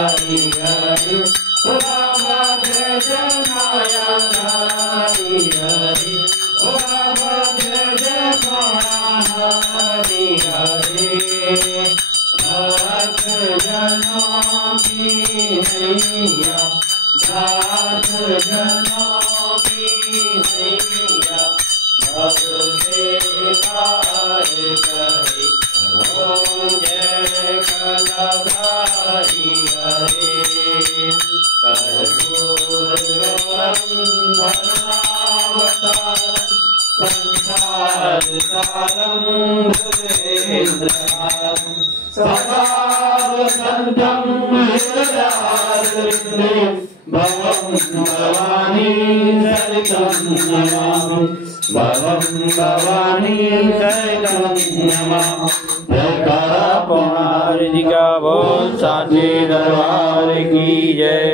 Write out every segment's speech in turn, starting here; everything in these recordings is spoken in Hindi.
हरि हरि ओ बाबा जय जय नारायण हरि हरि ओ बाबा जय जय हरि हरि भक्त जनों की नैया दास जनों की नैया भव से पार करे ओम जय कलधारी हरे कर्पूरवतारं संसार सारं भुजगेन्द्रहारं सदा वसन्तं हृदयारविन्दे भवं भवानी सहितं नमामि भवं भवानी सहितं नमामि जयकारा पौनार जी का बोल साचे दरबार की जय।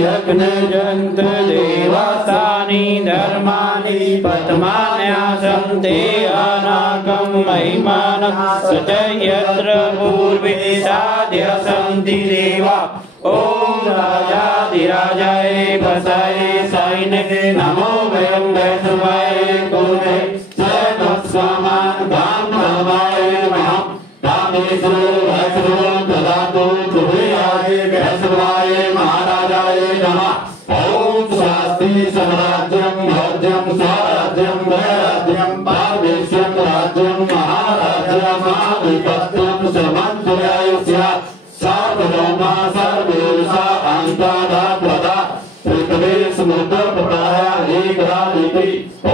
यज्ञजन्त देवास्तानि धर्माणि पथमान्यासन्ते अनाकं महिमानः स च यत्र पूर्वे साध्य सन्ति देवा ॐ राजाधिराजाय वसाय सैनिके नमो वयं वैष्णवाय कुर्वे सर्वस्वामान् गान्धर्वाय नमः कामेश्वरो वैष्णवो ददातु तुभ्याय वैष्णवाय महाराजाय नमः ॐ स्वस्ति स्वराज्यं भोज्यं स्वराज्यं वैराज्यं पारमेश्वरं राज्यं महाराज्यमाधिपत्यं समन्वयायुष्य सर्वभौमा सर्वेषा अन्तादात्वदा पृथ्वी समुद्रपटाया एकरादिति ॐ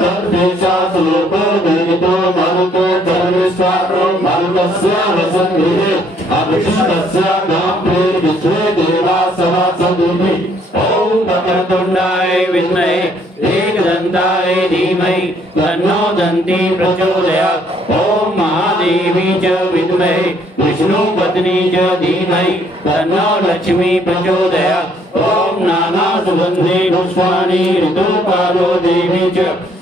तद्वेषा श्लोको वेदितो मरुतो धर्मेश्वरो मरुतस्य वसन्निः अभिषिक्तस्य गाम्भे विश्वे देवा सवा सदुमि ॐ वक्रतुण्डाय विद्महे एकदन्ताय धीमहि तन्नो दन्ती प्रचोदयात् ॐ महादेवी च विद्महे विष्णुपत्नी च धीमहि तन्नो लक्ष्मी प्रचोदयात् ॐ नानासुगन्धे पुष्पाणि ऋतुकालो देवी च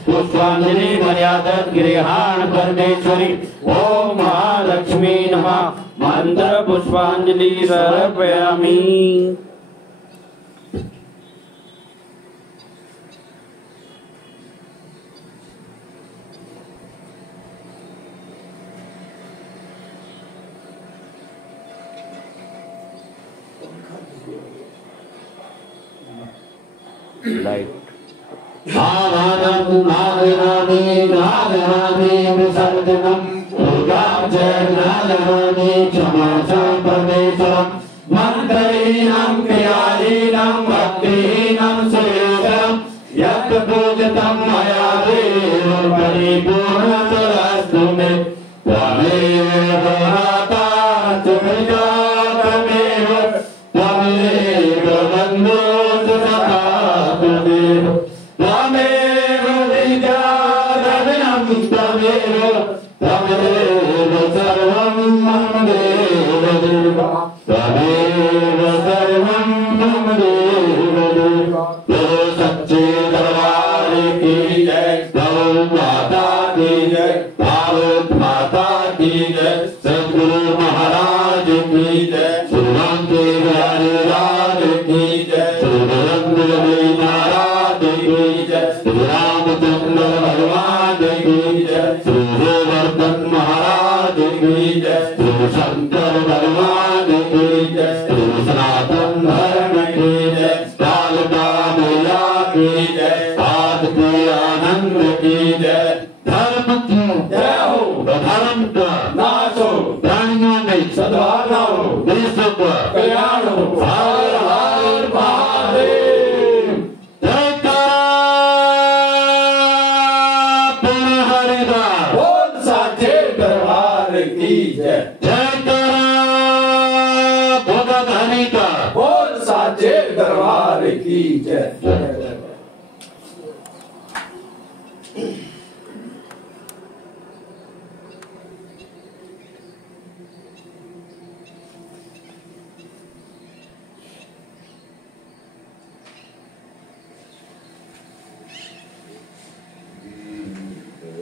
पुष्पाञ्जलि मर्यादत् गृहाण परमेश्वरी ॐ महालक्ष्मी नमः मंत्र पुष्पांजलि समर्पयामि। लाइट नारायणानि नारायणानि विसर्जनम् दुर्गां च नारायणानि क्षमासां परमेश्वरम् मन्त्रहीनं क्रियाहीनं भक्तिहीनं सुयोगं यत् पूजितं मया देव परिपूर्णतरस्तु मे त्वमेव भ्राता त्वमेव त्वमेव बन्धुः सखा त्वमेव त्वमेव विद्याधनं त्वमेव त्वमेव सर्वं मम देव देव त्वमेव सर्वं मम देव देव तो सच्चे दरबार की जय गौ माता की जय भारत माता की जय सद्गुरु महाराज की जय सुरम के राज की जय सुरेंद्र महाराज की जय श्री रामचंद्र भगवान की जय श्री गोवर्धन महाराज की जय श्री शंकर भगवान की जय श्री सनातन धर्म की जय कालिका मैया की जय आज के आनंद की जय धर्म की जय हो धर्म का नाश हो प्राणियों में सद्भावना हो देश का कल्याण हो हर हर महादेव जय पूर्ण हरिदास बोल साचे दरबार की जय जय भगत हरि का बोल साचे दरबार की जय।